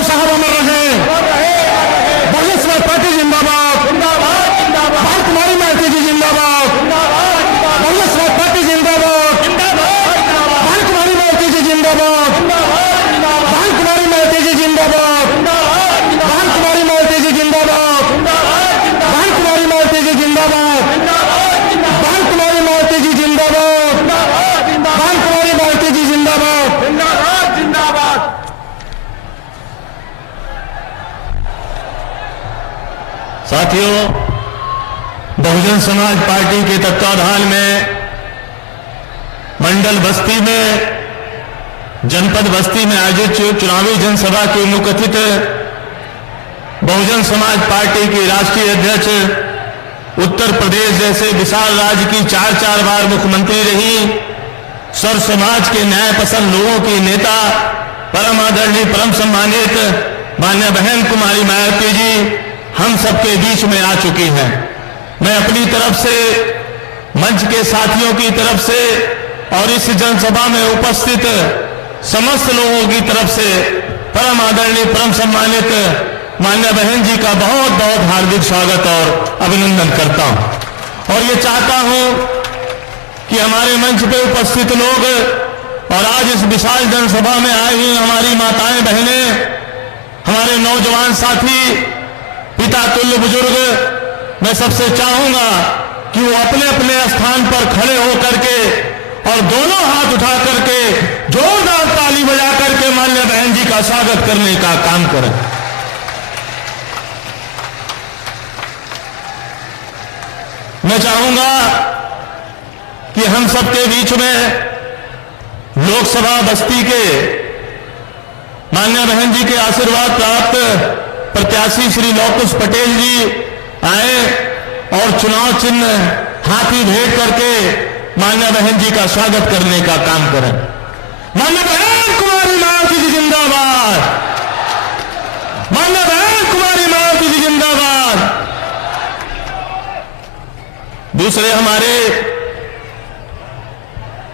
यादव साहब अमर रहे। बहुजन समाज पार्टी जिंदाबाद। भारत कुमारी मालती जी जिंदाबाद। बहुजन समाज पार्टी जिंदाबाद। भारत कुमारी मालती जी जिंदाबाद। भारत कुमारी मालती जी जिंदाबाद। भारत कुमारी मालती जी जिंदाबाद। भारत कुमारी मालती जी जिंदाबाद। भारत कुमारी मालती जी जिंदाबाद। भारत कुमारी मालती जी जिंदाबाद। साथियों, बहुजन समाज पार्टी के तत्वाधान में मंडल बस्ती में, जनपद बस्ती में आयोजित चुनावी जनसभा के मुख्य अतिथि बहुजन समाज पार्टी की राष्ट्रीय अध्यक्ष, उत्तर प्रदेश जैसे विशाल राज्य की 4 बार मुख्यमंत्री रही, सर्व समाज के न्याय पसंद लोगों की नेता, परम आदरणीय परम सम्मानित मान्य बहन कुमारी मायावती जी हम सबके बीच में आ चुकी हैं। मैं अपनी तरफ से, मंच के साथियों की तरफ से और इस जनसभा में उपस्थित समस्त लोगों की तरफ से परम आदरणीय परम सम्मानित मान्य बहन जी का बहुत बहुत हार्दिक स्वागत और अभिनंदन करता हूं। और ये चाहता हूं कि हमारे मंच पे उपस्थित लोग और आज इस विशाल जनसभा में आई हुई हमारी माताएं बहनें, हमारे नौजवान साथी, पिता तुल्य बुजुर्ग, मैं सबसे चाहूंगा कि वो अपने अपने स्थान पर खड़े होकर के और दोनों हाथ उठा करके जोरदार ताली बजा करके मान्य बहन जी का स्वागत करने का काम करें। मैं चाहूंगा कि हम सबके बीच में लोकसभा बस्ती के मान्य बहन जी के आशीर्वाद प्राप्त प्रत्याशी श्री लौकुश पटेल जी आए और चुनाव चिन्ह हाथी भेंट करके मान्य बहन जी का स्वागत करने का काम करें। मान्य बहन कुमारी मायावती जी जिंदाबाद। मान्य बहन कुमारी मायावती जी जिंदाबाद। दूसरे हमारे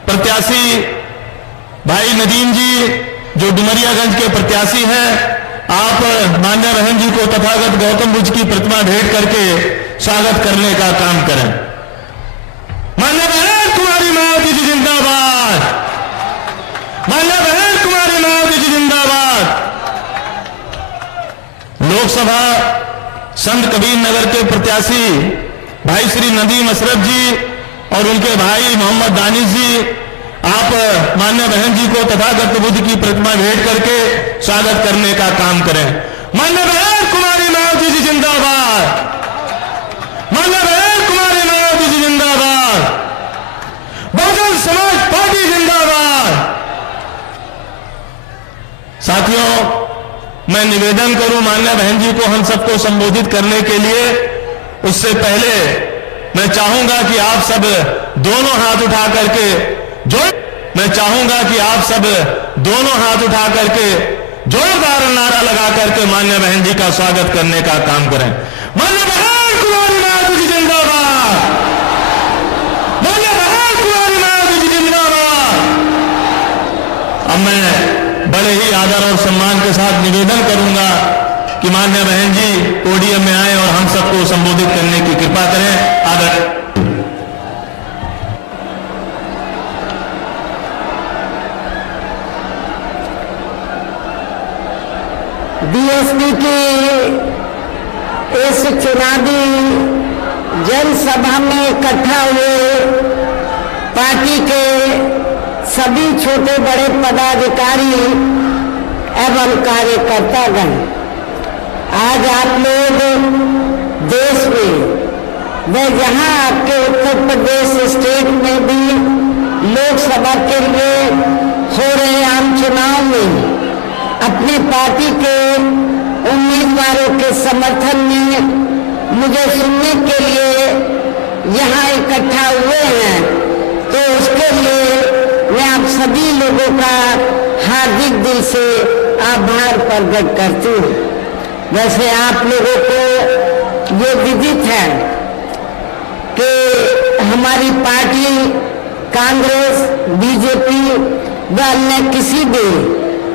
प्रत्याशी भाई नदीम जी जो डुमरियागंज के प्रत्याशी हैं, आप मान्य बहन जी को तथागत गौतम बुद्ध की प्रतिमा भेंट करके स्वागत करने का काम करें। मान्य बहन कुमारी मायावती जी जिंदाबाद। मान्य बहन कुमारी मायावती जी जिंदाबाद। लोकसभा संत कबीर नगर के प्रत्याशी भाई श्री नदीम अशरफ जी और उनके भाई मोहम्मद दानिश जी, आप मान्य बहन जी को तथागत बुद्ध की प्रतिमा भेंट करके स्वागत करने का काम करें। मान्य बहन कुमारी मायावती जी जिंदाबाद। मान्य बहन कुमारी मायावती जी जिंदाबाद। बहुजन समाज पार्टी जिंदाबाद। साथियों, मैं निवेदन करूं मान्य बहन जी को हम सबको संबोधित करने के लिए, उससे पहले मैं चाहूंगा कि आप सब दोनों हाथ उठा करके जोरदार नारा लगा करके मान्य बहन जी का स्वागत करने का काम करें। मान्य बहन कुमारी मायावती जी जिंदाबाद। मान्य बहन कुमारी मायावती जी जिंदाबाद। अब मैं बड़े ही आदर और सम्मान के साथ निवेदन करूंगा कि मान्य बहन जी पोडियम में आए और हम सबको संबोधित करने की कृपा करें। आदर। बीएसपी की इस चुनावी जनसभा में इकट्ठा हुए पार्टी के सभी छोटे बड़े पदाधिकारी एवं कार्यकर्तागण, आज आप लोग देश में व जहां आपके उत्तर प्रदेश स्टेट में भी लोकसभा के लिए हो रहे आम चुनाव में अपनी पार्टी के उम्मीदवारों के समर्थन में मुझे सुनने के लिए यहाँ इकट्ठा हुए हैं, तो उसके लिए मैं आप सभी लोगों का हार्दिक दिल से आभार प्रकट करती हूँ। वैसे आप लोगों को ये विदित है कि हमारी पार्टी कांग्रेस, बीजेपी व अन्य किसी भी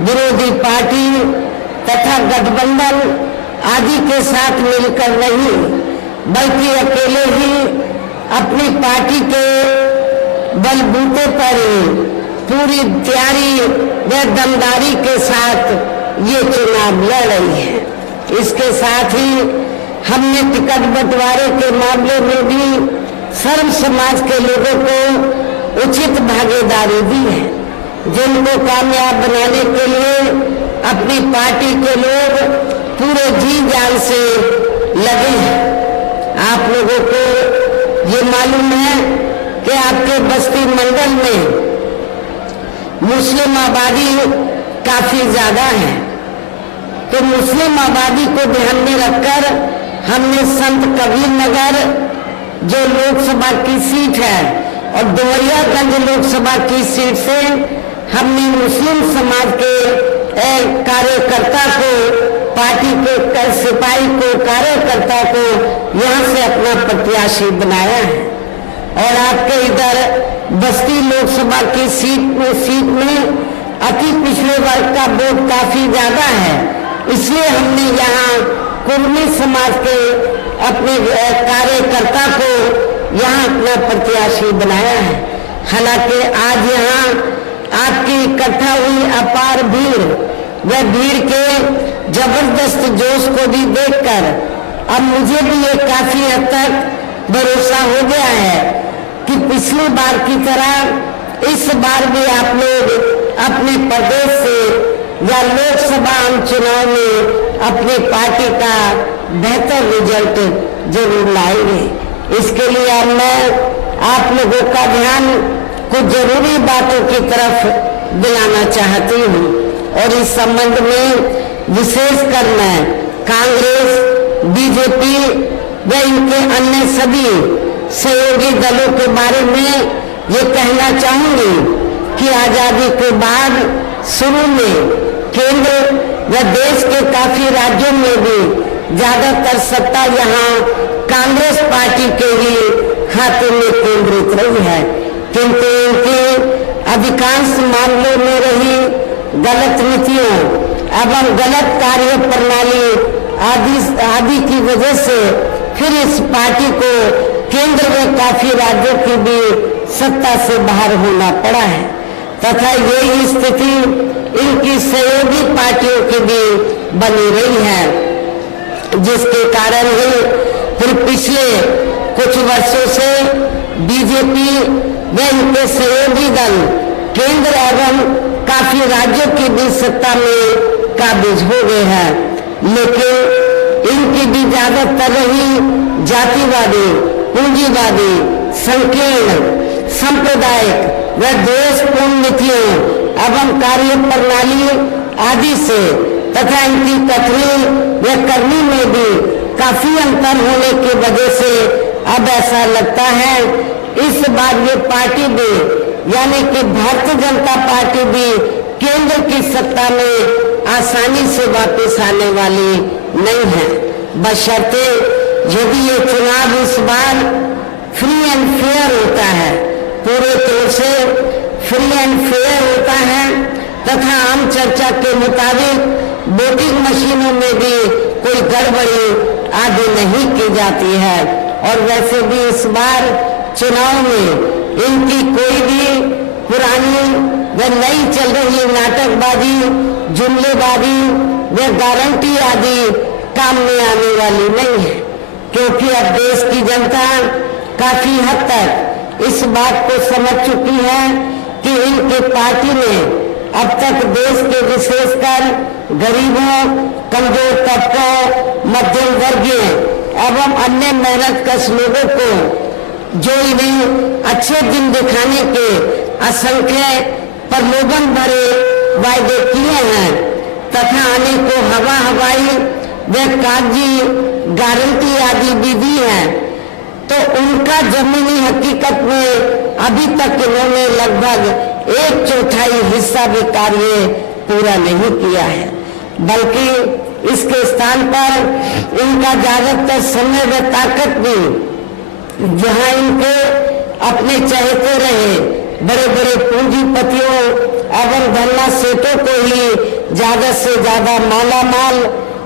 विरोधी पार्टी तथा गठबंधन आदि के साथ मिलकर नहीं, बल्कि अकेले ही अपनी पार्टी के बलबूते पर पूरी तैयारी व दमदारी के साथ ये चुनाव लड़ रही है। इसके साथ ही हमने टिकट बंटवारे के मामले में भी सर्व समाज के लोगों को उचित भागीदारी दी है, जिनको कामयाब बनाने के लिए अपनी पार्टी के लोग पूरे जी जान से लगे हैं। आप लोगों को ये मालूम है कि आपके बस्ती मंडल में मुस्लिम आबादी काफी ज्यादा है, तो मुस्लिम आबादी को ध्यान में रखकर हमने संत कबीर नगर जो लोकसभा की सीट है और डुमरियागंज लोकसभा की सीट से हमने मुस्लिम समाज के कार्यकर्ता को, पार्टी के सिपाही को, कार्यकर्ता को यहाँ से अपना प्रत्याशी बनाया है। और आपके इधर बस्ती लोकसभा की सीट में अति पिछड़े वर्ग का वोट काफी ज्यादा है, इसलिए हमने यहाँ कुर्मी समाज के अपने कार्यकर्ता को यहाँ अपना प्रत्याशी बनाया है। हालांकि आज यहाँ आपकी इकट्ठा हुई अपार भीड़ व भीड़ के जबरदस्त जोश को भी देखकर अब मुझे भी ये काफी हद तक भरोसा हो गया है कि पिछली बार की तरह इस बार भी आप लोग अपने प्रदेश से या लोकसभा आम चुनाव में अपनी पार्टी का बेहतर रिजल्ट जरूर लाएंगे। इसके लिए अब मैं आप लोगों का ध्यान कुछ जरूरी बातों की तरफ दिलाना चाहती हूँ और इस संबंध में विशेषकर मैं कांग्रेस, बीजेपी व इनके अन्य सभी सहयोगी दलों के बारे में ये कहना चाहूंगी कि आजादी के बाद शुरू में केंद्र व देश के काफी राज्यों में भी ज्यादातर सत्ता यहाँ कांग्रेस पार्टी के ही खाते में केंद्रित रही है, किंतु इनके अधिकांश मामलों में रही गलत नीतियों एवं गलत कार्य प्रणाली आदि की वजह से फिर इस पार्टी को केंद्र में काफी राज्यों की भी सत्ता से बाहर होना पड़ा है तथा यही स्थिति इनकी सहयोगी पार्टियों की भी बनी रही है, जिसके कारण ही फिर पिछले कुछ वर्षों से बीजेपी व इनके सहयोगी दल केंद्र एवं काफी राज्यों की भी सत्ता में काबिज हो गए हैं, लेकिन इनकी भी ज्यादातर रही जातिवादी, पूंजीवादी, संकीर्ण, सांप्रदायिक व देशपूर्ण नीतियों एवं कार्य प्रणाली आदि से तथा इनकी कथनी व करनी में भी काफी अंतर होने की वजह से अब ऐसा लगता है इस बार ये पार्टी भी यानी कि भारतीय जनता पार्टी भी केंद्र की सत्ता में आसानी से वापस आने वाली नहीं है, बशर्ते यदि ये चुनाव इस बार फ्री एंड फेयर होता है, पूरे तौर से फ्री एंड फेयर होता है तथा आम चर्चा के मुताबिक वोटिंग मशीनों में भी कोई गड़बड़ी आदि नहीं की जाती है और वैसे भी इस बार चुनाव में इनकी कोई भी पुरानी व नई चल रही नाटकबाजी, जुमलेबाजी व गारंटी आदि काम में आने वाली नहीं है, क्योंकि अब देश की जनता काफी हद तक इस बात को समझ चुकी है कि इनकी पार्टी ने अब तक देश के विशेषकर गरीबों, कमजोर तबकों, मध्यम वर्गीय एवं अन्य मेहनतकश लोगों को जो इन्हें अच्छे दिन दिखाने के असंख्य प्रलोभन भरे वायदे किए हैं तथा अनेकों हवाई व कागजी गारंटी आदि भी दी है, तो उनका जमीनी हकीकत में अभी तक इन्होंने लगभग 1/4 हिस्सा भी कार्य पूरा नहीं किया है, बल्कि इसके स्थान पर इनका ज्यादातर समय व ताकत भी जहां इनके अपने चहेते रहे बड़े बड़े पूंजीपतियों एवं धन्ना सेठों को ही ज्यादा से ज्यादा मालामाल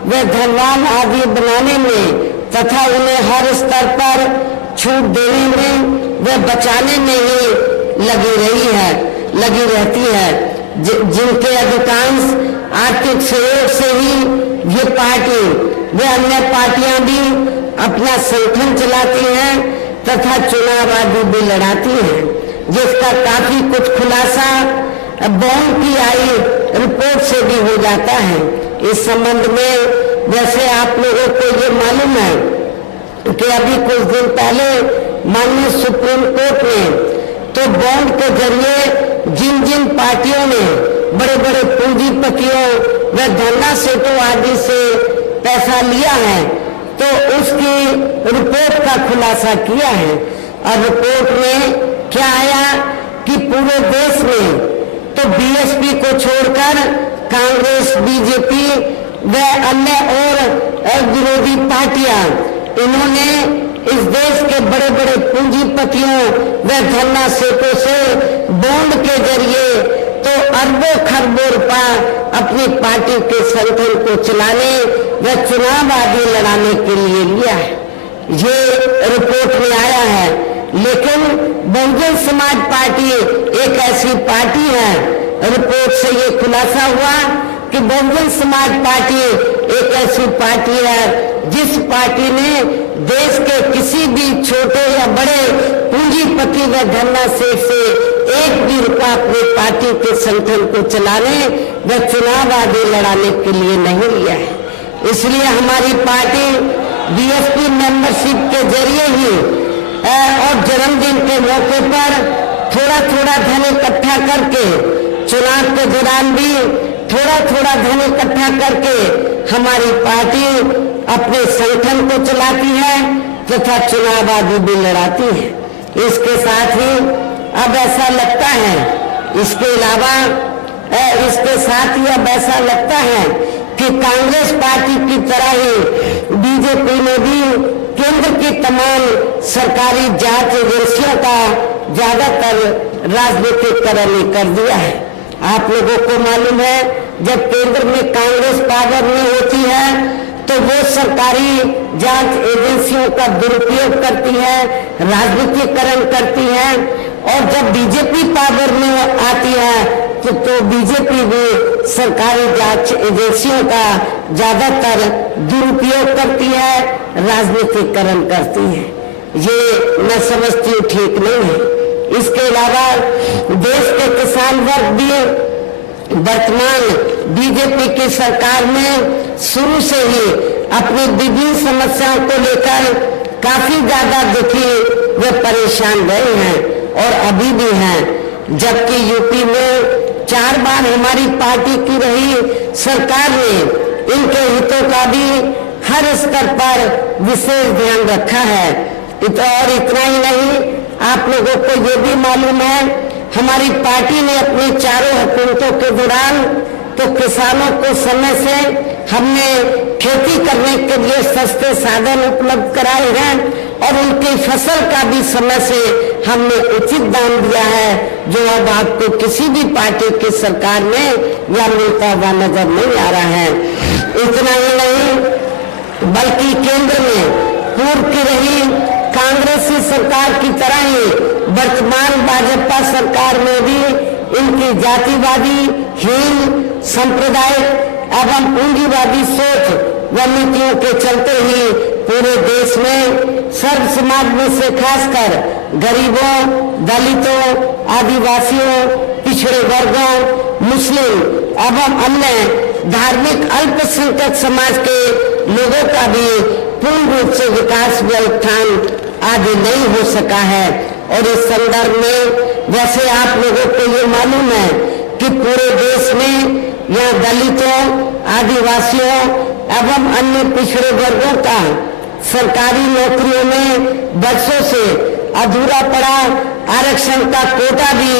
व धनवान आदि बनाने में तथा उन्हें हर स्तर पर छूट देने में व बचाने में ही लगी रहती है, जिनके अधिकांश आर्थिक सहयोग से ही ये पार्टी व अन्य पार्टियां भी अपना संगठन चलाती हैं तथा चुनाव आदि भी लड़ाती हैं, जिसका काफी कुछ खुलासा बॉन्ड की आई रिपोर्ट से भी हो जाता है। इस संबंध में जैसे आप लोगों को ये मालूम है कि अभी कुछ दिन पहले माननीय सुप्रीम कोर्ट ने तो बॉन्ड के जरिए जिन जिन पार्टियों ने बड़े बड़े पूंजीपतियों व धन्ना सेठों आदि से पैसा लिया है तो उसकी रिपोर्ट का खुलासा किया है। और रिपोर्ट में क्या आया कि पूरे देश में तो बीएसपी को छोड़कर कांग्रेस, बीजेपी व अन्य और विरोधी पार्टियां इन्होंने इस देश के बड़े बड़े पूंजीपतियों व धन्ना सेठों से बॉन्ड के जरिए तो अरबों खरबों रुपया अपनी पार्टी के संगठन को चलाने व चुनाव आदि लड़ाने के लिए लिया है, ये रिपोर्ट में आया है। लेकिन बहुजन समाज पार्टी एक ऐसी पार्टी है, रिपोर्ट से ये खुलासा हुआ कि बहुजन समाज पार्टी एक ऐसी पार्टी है जिस पार्टी ने देश के किसी भी छोटे या बड़े पूंजीपति व धन्ना सेठ से एक भी रुपया अपनी पार्टी के संगठन को चलाने व चुनाव आदि लड़ाने के लिए नहीं लिया है। इसलिए हमारी पार्टी बीएसपी मेंबरशिप के जरिए ही और जन्मदिन के मौके पर थोड़ा थोड़ा धन इकट्ठा करके चुनाव के दौरान भी थोड़ा थोड़ा धन इकट्ठा करके हमारी पार्टी अपने संगठन को चलाती है तथा चुनाव आदि भी लड़ाती है। इसके साथ ही अब ऐसा लगता है, इसके अलावा इसके साथ ही अब ऐसा लगता है कि कांग्रेस पार्टी की तरह ही बीजेपी ने भी केंद्र की तमाम सरकारी जांच एजेंसियों का ज्यादातर राजनीतिकरण कर दिया है। आप लोगों को मालूम है जब केंद्र में कांग्रेस पावर में होती है तो वो सरकारी जांच एजेंसियों का दुरुपयोग करती है, राजनीतिकरण करती है, और जब बीजेपी पावर में आती है तो बीजेपी भी सरकारी जांच एजेंसियों का ज्यादातर दुरुपयोग करती है, राजनीतिकरण करती है। ये मैं समझती हूँ ठीक नहीं है। इसके अलावा देश के किसान वर्ग भी वर्तमान बीजेपी की सरकार में शुरू से ही अपनी विभिन्न समस्याओं को लेकर काफी ज्यादा दुखी व परेशान रहे हैं और अभी भी हैं। जबकि यूपी में 4 बार हमारी पार्टी की रही सरकार ने इनके हितों का भी हर स्तर पर विशेष ध्यान रखा है। और इतना ही नहीं, आप लोगों को ये भी मालूम है हमारी पार्टी ने अपनी चारों हुकूमतों के दौरान तो किसानों को समय से हमने खेती करने के लिए सस्ते साधन उपलब्ध कराए हैं और उनकी फसल का भी समय से हमने उचित दाम दिया है, जो अब आपको किसी भी पार्टी की सरकार में या मिलता हुआ नजर नहीं आ रहा है। इतना ही नहीं बल्कि केंद्र में पूर्व की रही कांग्रेसी सरकार की तरह ही वर्तमान भाजपा सरकार में भी इनकी जातिवादी, हीन, सांप्रदायिक एवं पूंजीवादी सोच व नीतियों के चलते ही पूरे देश में सर्व समाज में से खासकर गरीबों, दलितों, आदिवासियों, पिछड़े वर्गों, मुस्लिम एवं अन्य धार्मिक अल्पसंख्यक समाज के लोगों का भी पूर्ण रूप से विकास व उत्थान आदि नहीं हो सका है। और इस संदर्भ में जैसे आप लोगों को ये मालूम है कि पूरे देश में यहाँ दलितों, आदिवासियों एवं अन्य पिछड़े वर्गों का सरकारी नौकरियों में वर्षों से अधूरा पड़ा आरक्षण का कोटा भी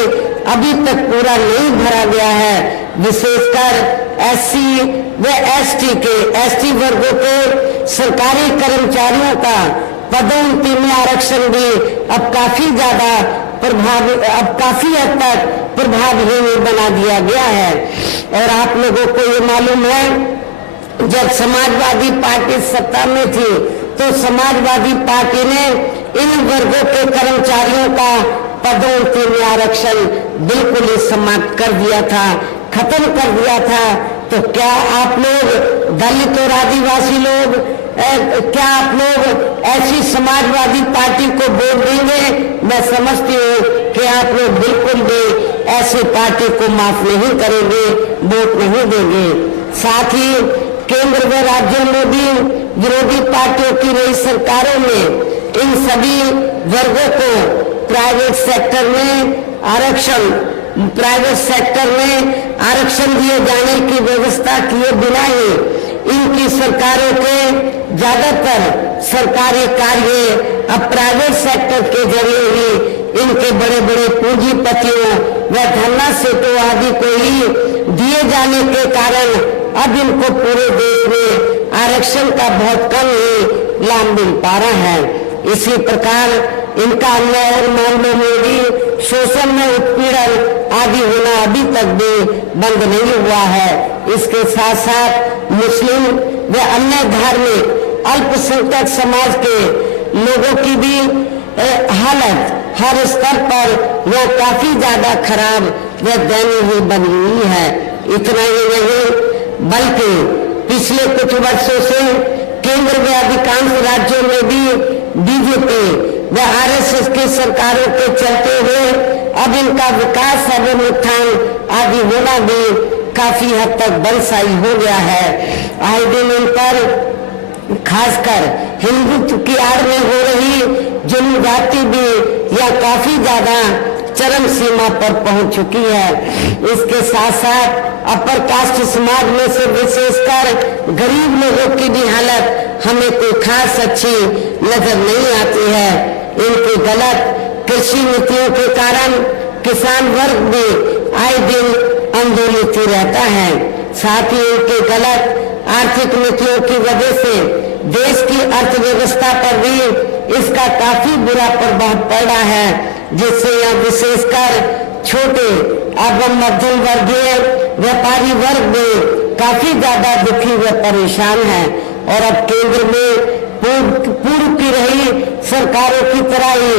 अभी तक पूरा नहीं भरा गया है। विशेषकर एससी व एसटी वर्गों के सरकारी कर्मचारियों का पदोन्नति में आरक्षण भी अब काफी ज्यादा अब काफी हद तक प्रभावहीन बना दिया गया है। और आप लोगों को ये मालूम है, जब समाजवादी पार्टी सत्ता में थी तो समाजवादी पार्टी ने इन वर्गों के कर्मचारियों का पदोन्नति में आरक्षण बिल्कुल ही समाप्त कर दिया था, खत्म कर दिया था। तो क्या आप लोग दलित और आदिवासी लोग, क्या आप लोग ऐसी समाजवादी पार्टी को वोट देंगे? मैं समझती हूँ कि आप लोग बिल्कुल भी ऐसी पार्टी को माफ नहीं करेंगे, वोट नहीं देंगे। साथ ही केंद्र व राज्यों में भी विरोधी पार्टियों की रही सरकारों में इन सभी वर्गों को प्राइवेट सेक्टर में आरक्षण दिए जाने की व्यवस्था किए बिना ही इनकी सरकारों के ज्यादातर सरकारी कार्य अब प्राइवेट सेक्टर के जरिए ही इनके बड़े बड़े पूंजीपतियों व धन्ना सेठों आदि को ही दिए जाने के कारण अब इनको पूरे देश में आरक्षण का बहुत कम ही लाभ मिल पा रहा है। इसी प्रकार इनका अन्याय और मामलों में भी शोषण में उत्पीड़न आदि होना अभी तक भी बंद नहीं हुआ है। इसके साथ साथ मुस्लिम व अन्य धार्मिक अल्पसंख्यक समाज के लोगों की भी हालत हर स्तर पर यह काफी ज्यादा खराब व दयनीय बनी हुई है। इतना ही नहीं बल्कि पिछले कुछ वर्षों से केंद्र में अधिकांश राज्यों में भी बीजेपी व आरएसएस की सरकारों के चलते हुए अब इनका विकास एवं उत्थान आदि होना भी काफी हद तक बलशाली हो गया है। आए दिन इन पर खासकर हिंदुत्व की आड़ में हो रही जुल्म जाति भी यह काफी ज्यादा चरम सीमा पर पहुंच चुकी है। इसके साथ साथ अपर कास्ट समाज में से विशेषकर गरीब लोगों की भी हालत हमें कोई खास अच्छी नजर नहीं आती है। इनकी गलत कृषि नीतियों के कारण किसान वर्ग भी आए दिन आंदोलित रहता है। साथ ही इनके गलत आर्थिक नीतियों की वजह से देश की अर्थव्यवस्था पर भी इसका काफी बुरा प्रभाव पड़ा है, जिससे यह विशेषकर छोटे एवं मध्यम वर्गीय व्यापारी वर्ग भी काफी ज्यादा दुखी व परेशान है। और अब केंद्र में पूर्व की रही सरकारों की तरह ही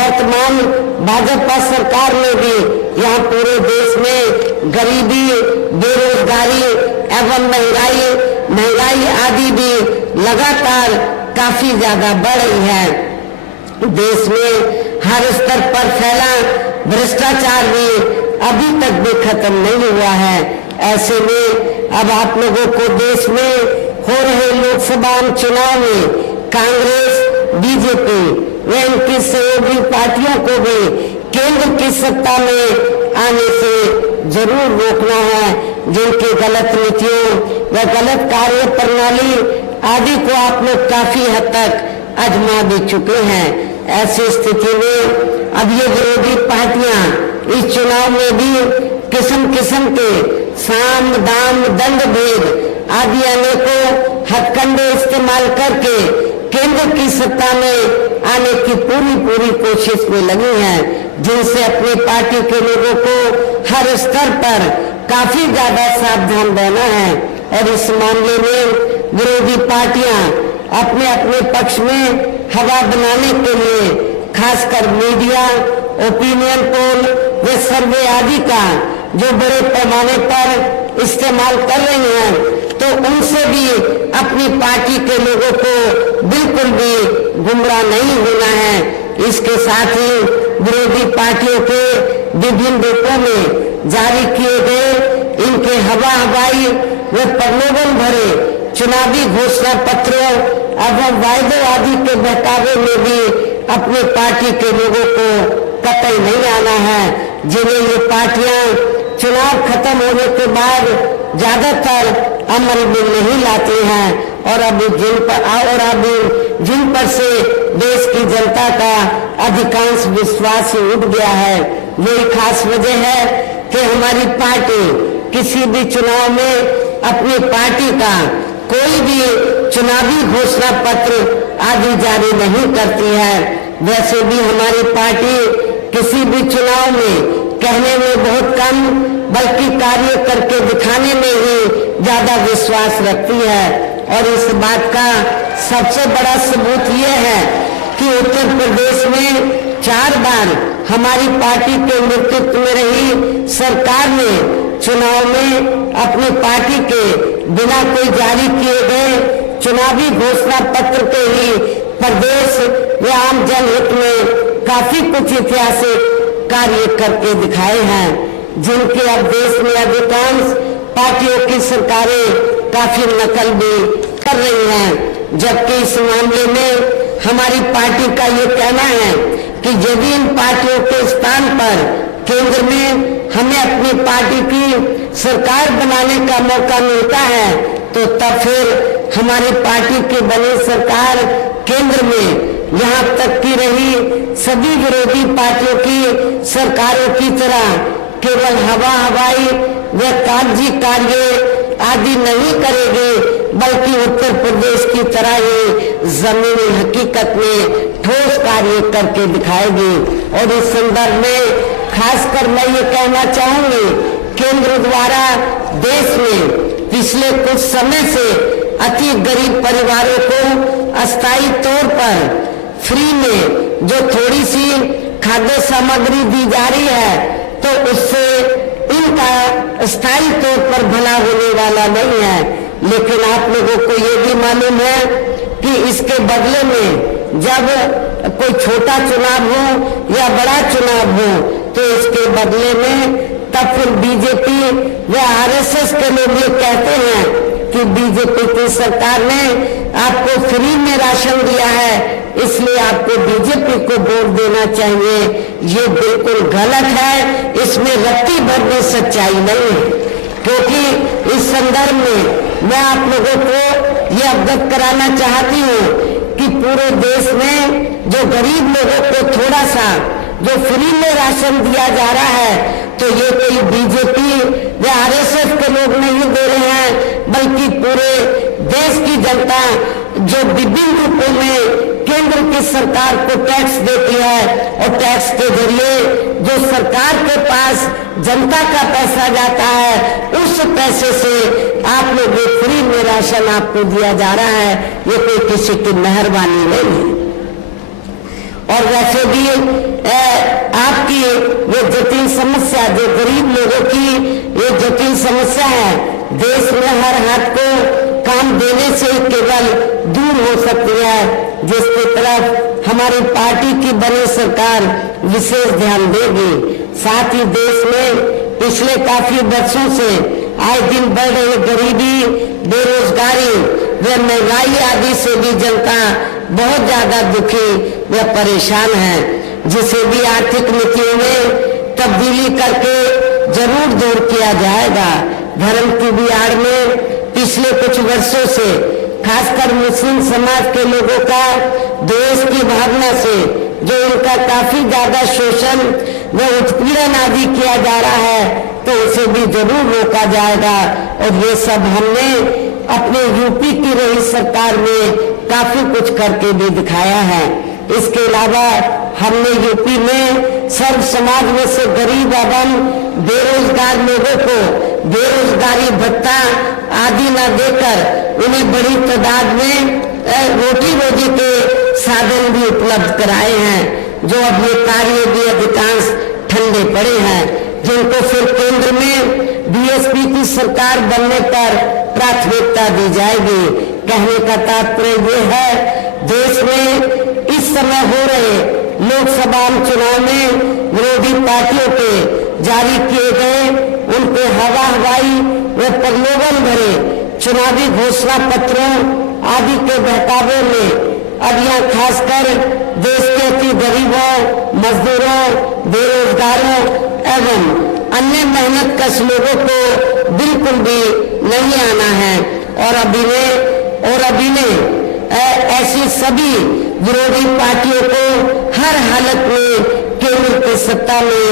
वर्तमान भाजपा सरकार में भी यहाँ पूरे देश में गरीबी, बेरोजगारी एवं महंगाई आदि भी लगातार काफी ज्यादा बढ़ रही है। देश में हर स्तर पर फैला भ्रष्टाचार भी अभी तक भी खत्म नहीं हुआ है। ऐसे में अब आप लोगों को देश में हो रहे लोकसभा चुनाव में कांग्रेस, बीजेपी व इनकी सहयोगी पार्टियों को भी केंद्र की सत्ता में आने से जरूर रोकना है। जिनकी गलत नीतियों व गलत कार्य प्रणाली आदि को आप लोग काफी हद तक आजमा भी चुके हैं। ऐसी स्थिति में अब ये विरोधी पार्टियां इस चुनाव में भी किस्म किस्म के साम दाम दंड भेद आदि अनेकों हथकंडे इस्तेमाल करके केंद्र की सत्ता में आने की पूरी कोशिश में लगी हैं, जिनसे अपनी पार्टी के लोगों को हर स्तर पर काफी ज्यादा सावधान रहना है। और इस मामले में विरोधी पार्टियां अपने अपने पक्ष में हवा बनाने के लिए खासकर मीडिया, ओपिनियन पोल व सर्वे आदि का जो बड़े पैमाने पर इस्तेमाल कर रही हैं, तो उनसे भी अपनी पार्टी के लोगों को बिल्कुल भी गुमराह नहीं होना है। इसके साथ ही विरोधी पार्टियों के विभिन्न रूपों में जारी किए गए इनके हवाई व प्रलोभन भरे चुनावी घोषणा पत्रों एवं वायदों आदि के बहकावे में भी अपनी पार्टी के लोगों को कतई नहीं आना है, जिन्हें ये पार्टियां चुनाव खत्म होने के बाद ज्यादातर अमल में नहीं लाती हैं। और अभी जिन पर से देश की जनता का अधिकांश विश्वास ही उठ गया है, यही खास वजह है कि हमारी पार्टी किसी भी चुनाव में अपनी पार्टी का कोई भी चुनावी घोषणा पत्र आदि जारी नहीं करती है। वैसे भी हमारी पार्टी किसी भी चुनाव में कहने में बहुत कम बल्कि कार्य करके दिखाने में ही ज्यादा विश्वास रखती है। और इस बात का सबसे बड़ा सबूत ये है कि उत्तर प्रदेश में 4 बार हमारी पार्टी के नेतृत्व में रही सरकार ने चुनाव में अपनी पार्टी के बिना कोई जारी किए गए चुनावी घोषणा पत्र के ही प्रदेश व आम जनहित में काफी कुछ ऐतिहासिक कार्य करके दिखाए हैं, जिनके अब देश में अधिकांश पार्टियों की सरकारें काफी नकल भी कर रही हैं। जबकि इस मामले में हमारी पार्टी का ये कहना है कि यदि इन पार्टियों के स्थान पर केंद्र में हमें अपनी पार्टी की सरकार बनाने का मौका मिलता है तो तब फिर हमारी पार्टी की बनी सरकार केंद्र में यहाँ तक की रही सभी विरोधी पार्टियों की सरकारों की तरह केवल हवाई व कागजी कार्य आदि नहीं करेगी, बल्कि उत्तर प्रदेश की तरह ही जमीनी हकीकत में ठोस कार्य करके दिखाएगी। और इस संदर्भ में खासकर मैं ये कहना चाहूंगी, केंद्र द्वारा देश में पिछले कुछ समय से अति गरीब परिवारों को अस्थायी तौर पर फ्री में जो थोड़ी सी खाद्य सामग्री दी जा रही है, तो उससे इनका स्थायी तौर पर भला होने वाला नहीं है। लेकिन आप लोगों को ये भी मालूम है कि इसके बदले में जब कोई छोटा चुनाव हो या बड़ा चुनाव हो तो इसके बदले में तब फिर बीजेपी व आरएसएस के लोग ये कहते हैं कि बीजेपी की सरकार ने आपको फ्री में राशन दिया है, इसलिए आपको बीजेपी को वोट देना चाहिए। ये बिल्कुल गलत है, इसमें रत्ती भर में सच्चाई नहीं है। क्योंकि इस संदर्भ में मैं आप लोगों को ये अवगत कराना चाहती हूँ कि पूरे देश में जो गरीब लोगों को थोड़ा सा जो फ्री में राशन दिया जा रहा है, तो ये कोई बीजेपी या आरएसएस के लोग नहीं दे रहे हैं, बल्कि पूरे देश की जनता जो विभिन्न रूपों में केंद्र की सरकार को टैक्स देती है और टैक्स के जरिए जो सरकार के पास जनता का पैसा जाता है, उस पैसे से आप लोग फ्री में राशन आपको दिया जा रहा है। ये कोई किसी की मेहरबानी नहीं है। और वैसे भी आपकी ये जटिल समस्या, जो गरीब लोगों की ये जटिल समस्या है, देश में हर हाथ को काम देने से केवल दूर हो सकती है, जिसकी तरफ हमारी पार्टी की बनी सरकार विशेष ध्यान देगी। साथ ही देश में पिछले काफी वर्षों से आए दिन बढ़ रही गरीबी, बेरोजगारी व महंगाई आदि से भी जनता बहुत ज्यादा दुखी व परेशान है, जिसे भी आर्थिक नीतियों में तब्दीली करके जरूर दूर किया जाएगा। धर्म की भी आड़ में पिछले कुछ वर्षों से खासकर मुस्लिम समाज के लोगों का देश की भावना से जो उनका काफी ज्यादा शोषण व उत्पीड़न आदि किया जा रहा है, तो उसे भी जरूर रोका जाएगा। और ये सब हमने अपने यूपी की रही सरकार में काफी कुछ करके भी दिखाया है। इसके अलावा हमने यूपी में सर्व समाज में से गरीब एवं बेरोजगार लोगों को बेरोजगारी भत्ता आदि न देकर उन्हें बड़ी तादाद में रोटी रोजी के साधन भी उपलब्ध कराए हैं, जो अब ये कार्य भी अधिकांश ठंडे पड़े हैं, जिनको फिर केंद्र में बीएसपी की सरकार बनने पर प्राथमिकता दी जाएगी। कहने का तात्पर्य ये है, देश में इस समय हो रहे लोकसभा चुनाव में विरोधी पार्टियों के जारी किए गए उनके हवाई व प्रलोभन भरे चुनावी घोषणा पत्रों आदि के बहकावे में अब यहाँ खासकर देश के अति गरीबों, मजदूरों, बेरोजगारों एवं अन्य मेहनत कश लोगों को बिल्कुल भी नहीं आना है। और अभी ने ऐसी सभी विरोधी पार्टियों को हर हालत में केंद्र की सत्ता में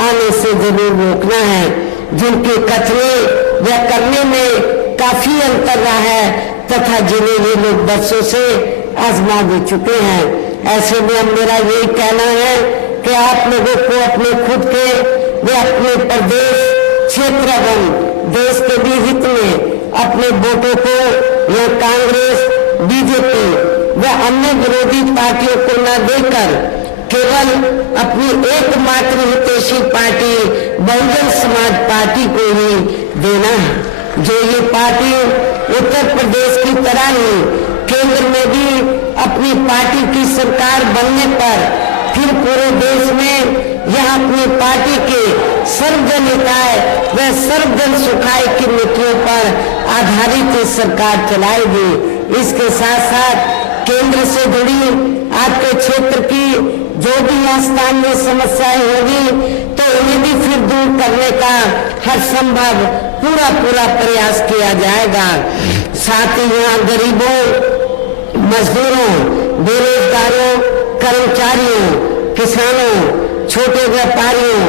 आने से जरूर रोकना है, जिनके कथने व करने में काफी अंतर रहा है तथा जिन्हें ये लोग वर्षों से आजमा भी चुके हैं। ऐसे में अब मेरा यही कहना है कि आप लोगों को अपने खुद के व अपने प्रदेश क्षेत्र एवं देश के भी हित में अपने वोटों को या कांग्रेस, बीजेपी व अन्य विरोधी पार्टियों को न देकर केवल अपनी एकमात्र हितैषी पार्टी बहुजन समाज पार्टी को ही देना है। जो ये पार्टी उत्तर प्रदेश की तरह ही केंद्र में भी अपनी पार्टी की सरकार बनने पर फिर पूरे देश में यह अपनी पार्टी के सर्वजन हिताय व सर्वजन सुखाय की नीतियों पर आधारित सरकार चलाएगी। इसके साथ साथ केंद्र से जुड़ी आपके क्षेत्र की जो भी स्थानीय समस्याएं होगी तो उन्हें भी फिर दूर करने का हर संभव पूरा प्रयास किया जाएगा। साथ ही यहाँ गरीबों, मजदूरों, बेरोजगारों, कर्मचारियों, किसानों, छोटे व्यापारियों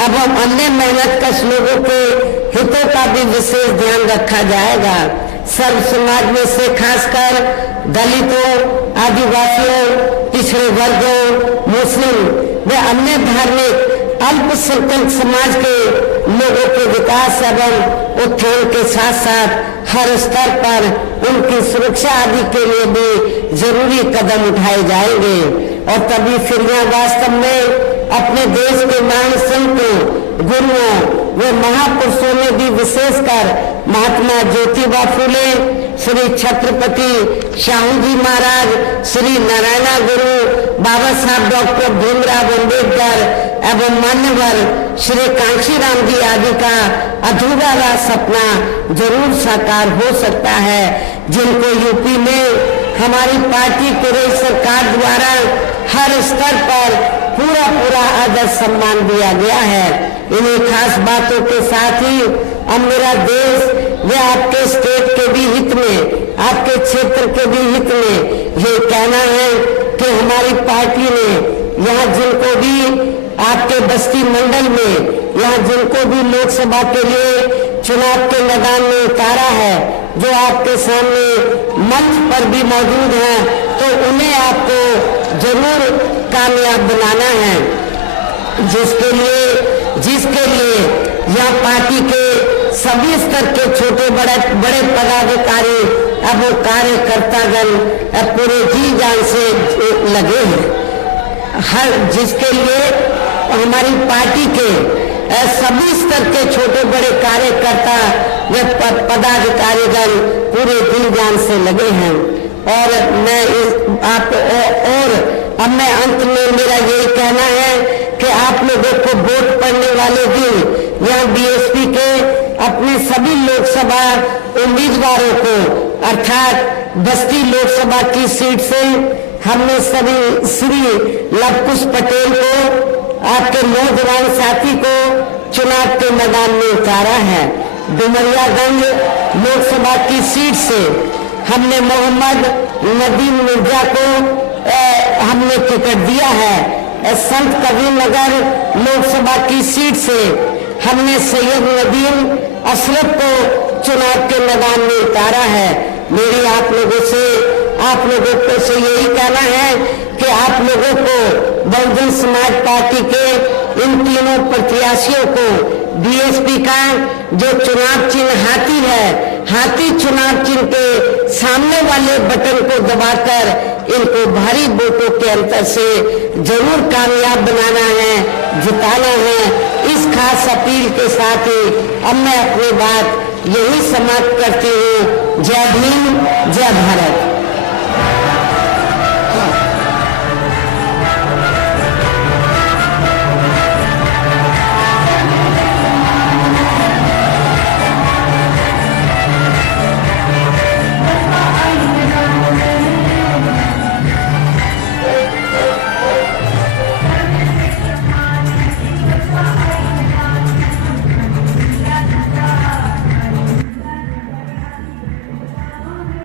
एवं अन्य मेहनतकश लोगों के हितों का भी विशेष ध्यान रखा जाएगा। सर्व समाज में से खासकर दलितों, आदिवासियों, पिछड़े वर्गों, मुस्लिम व अन्य धार्मिक अल्पसंख्यक समाज के लोगों के विकास एवं उत्थान के साथ साथ हर स्तर पर उनकी सुरक्षा आदि के लिए भी जरूरी कदम उठाए जाएंगे। और तभी फिर यहाँ वास्तव में अपने देश के महान संतों, गुरुओं व महापुरुषों ने भी विशेषकर महात्मा ज्योतिबा फूले, श्री छत्रपति शाहू जी महाराज, श्री नारायणा गुरु, बाबा साहब डॉक्टर भीमराव अम्बेडकर एवं मान्यवर श्री कांशीराम जी आदि का अधूरा रहा सपना जरूर साकार हो सकता है, जिनको यूपी में हमारी पार्टी की रही सरकार द्वारा हर स्तर पर पूरा आदर सम्मान दिया गया है। इन्हीं खास बातों के साथ ही अब मेरा देश व आपके स्टेट के भी हित में, आपके क्षेत्र के भी हित में ये कहना है कि हमारी पार्टी ने यहाँ जिनको भी आपके बस्ती मंडल में यहाँ जिनको भी लोकसभा के लिए चुनाव के मैदान में उतारा है, जो आपके सामने मंच पर भी मौजूद हैं, तो उन्हें आपको जरूर कामयाब बनाना है। जिसके लिए यह पार्टी के सभी स्तर के छोटे बड़े पदाधिकारी अब वो कार्यकर्तागण पूरे जी जान से लगे हैं। जिसके लिए हमारी पार्टी के सभी स्तर के छोटे बड़े कार्यकर्ता व पदाधिकारीगण पूरे दिल जान से लगे हैं। और अब मैं अंत में मेरा यही कहना है कि आप लोगों को वोट पड़ने वाले दिन यहाँ बीएसपी के अपने सभी लोकसभा उम्मीदवारों को अर्थात बस्ती लोकसभा की सीट से हमने सभी श्री लवकुश पटेल को, आपके नौजवान साथी को चुनाव के मैदान में उतारा है। डुमरियागंज लोकसभा की सीट से हमने मोहम्मद नदीम मिर्जा को हमने टिकट दिया है। संत कबीर नगर लोकसभा की सीट से हमने सैयद नदीम अशरफ को चुनाव के मैदान में उतारा है। मेरी आप लोगों से यही कहना है कि आप लोगों को बहुजन समाज पार्टी के इन तीनों प्रत्याशियों को बीएसपी का जो चुनाव चिन्ह हाथी है, हाथी चुनाव चिन्ह के सामने वाले बटन को दबाकर इनको भारी वोटों के अंतर से जरूर कामयाब बनाना है, जिताना है। इस खास अपील के साथ ही अब मैं अपनी बात यही समाप्त करती हूँ। जय भीम, जय भारत।